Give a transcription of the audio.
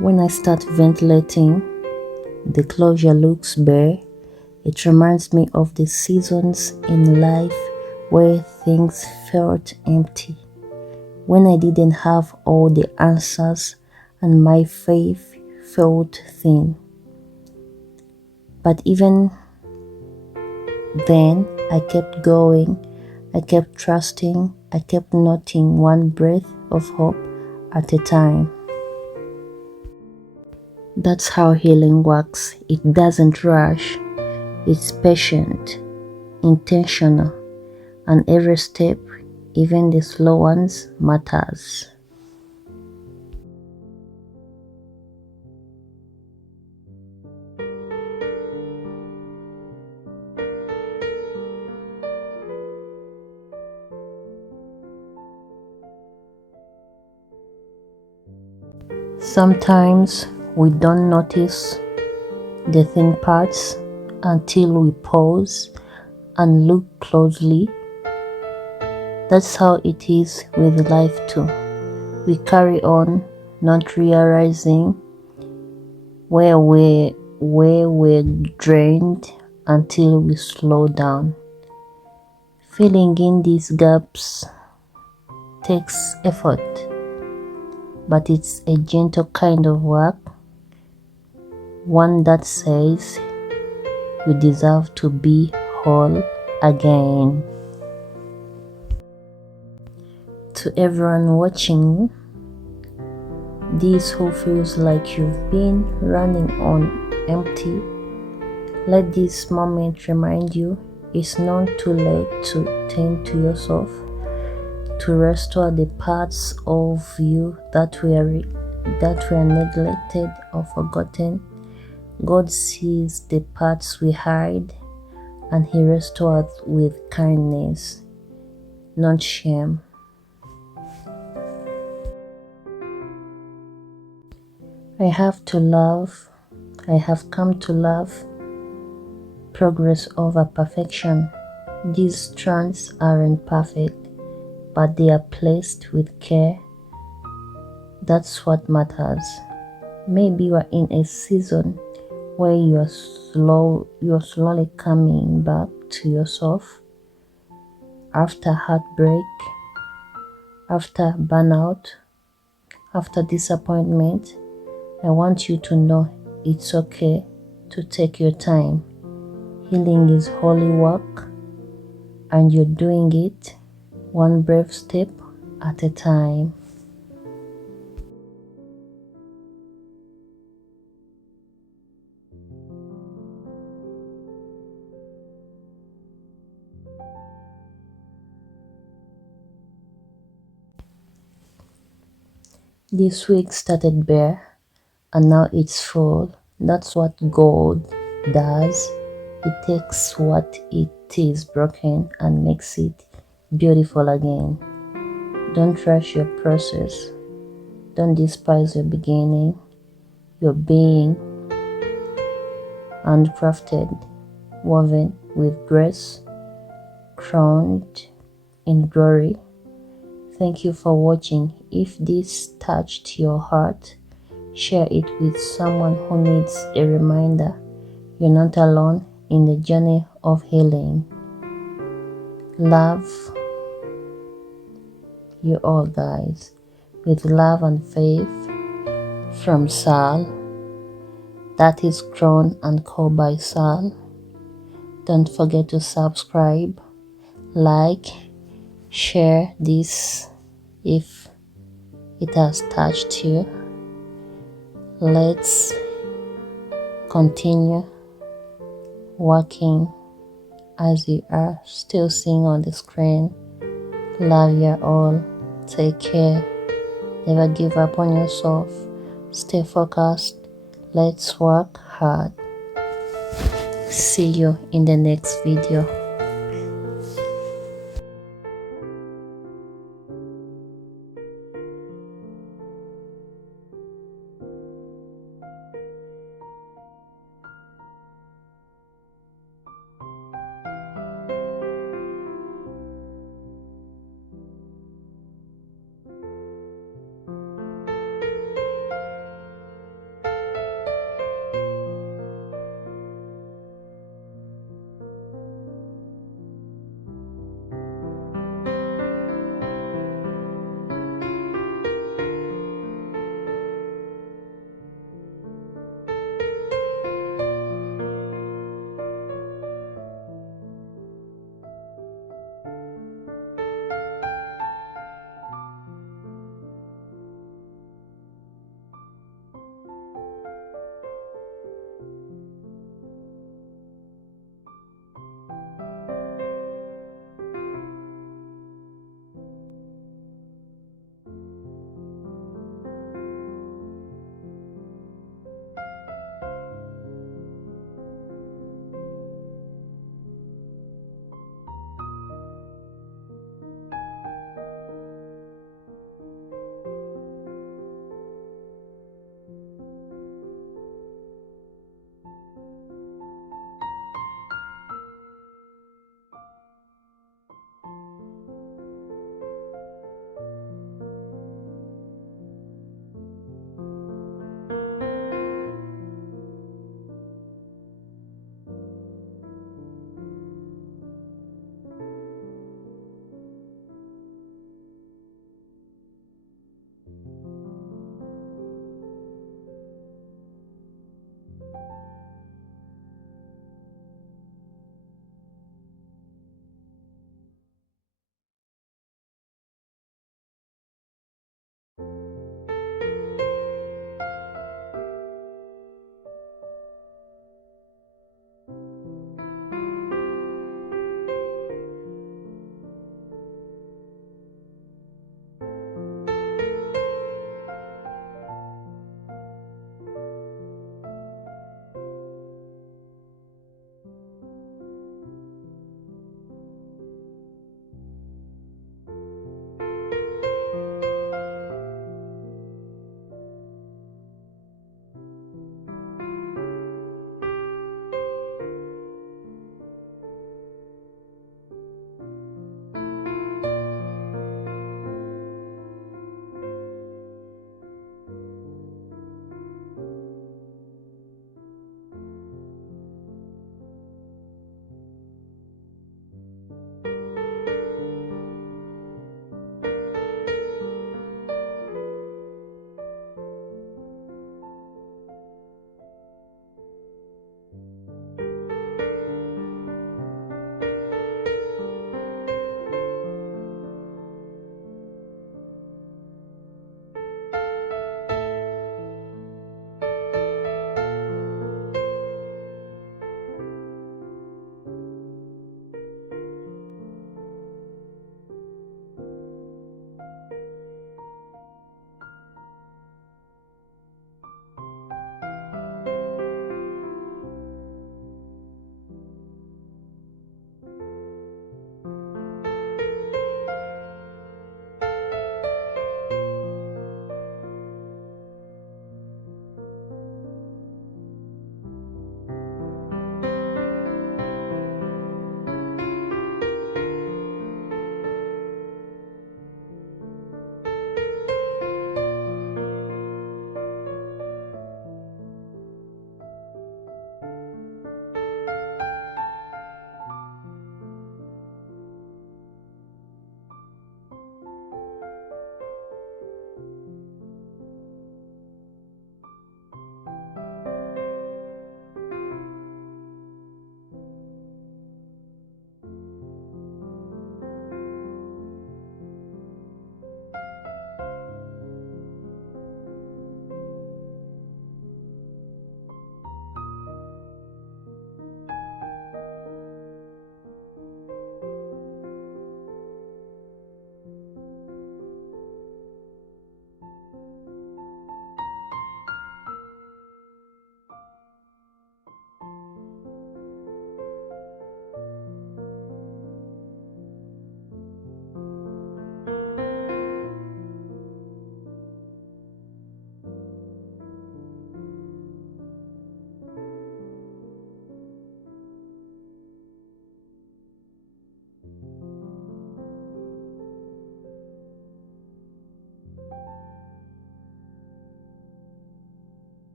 When I start ventilating, the closure looks bare. It reminds me of the seasons in life where things felt empty, when I didn't have all the answers and my faith felt thin. But even then, I kept going, I kept trusting, I kept noting one breath of hope at a time. That's how healing works. It doesn't rush, it's patient, intentional, and every step, even the slow ones, matters. Sometimes we don't notice the thin parts until we pause and look closely. That's how it is with life too. We carry on, not realizing where we're drained until we slow down. Filling in these gaps takes effort, but it's a gentle kind of work, one that says you deserve to be whole again. To everyone watching, this who feels like you've been running on empty, let this moment remind you it's not too late to tend to yourself, to restore the parts of you that were neglected or forgotten. God sees the parts we hide, and He restores with kindness, not shame. I have come to love progress over perfection. These strands aren't perfect, but they are placed with care. That's what matters. Maybe you are in a season where you're slowly coming back to yourself after heartbreak, after burnout, after disappointment. I want you to know it's okay to take your time. Healing is holy work, and you're doing it one brave step at a time. This week started bare, and now it's full. That's what God does. It takes what it is broken and makes it beautiful again. Don't rush your process. Don't despise your beginning. You're being handcrafted, woven with grace, crowned in glory. Thank you for watching. If this touched your heart, share it with someone who needs a reminder. You're not alone in the journey of healing. Love you all, guys. With love and faith from Sal. That is grown and called by Sal. Don't forget to subscribe, like, share this if it has touched you. Let's continue working as you are still seeing on the screen. Love you all. Take care. Never give up on yourself. Stay focused. Let's work hard. See you in the next video.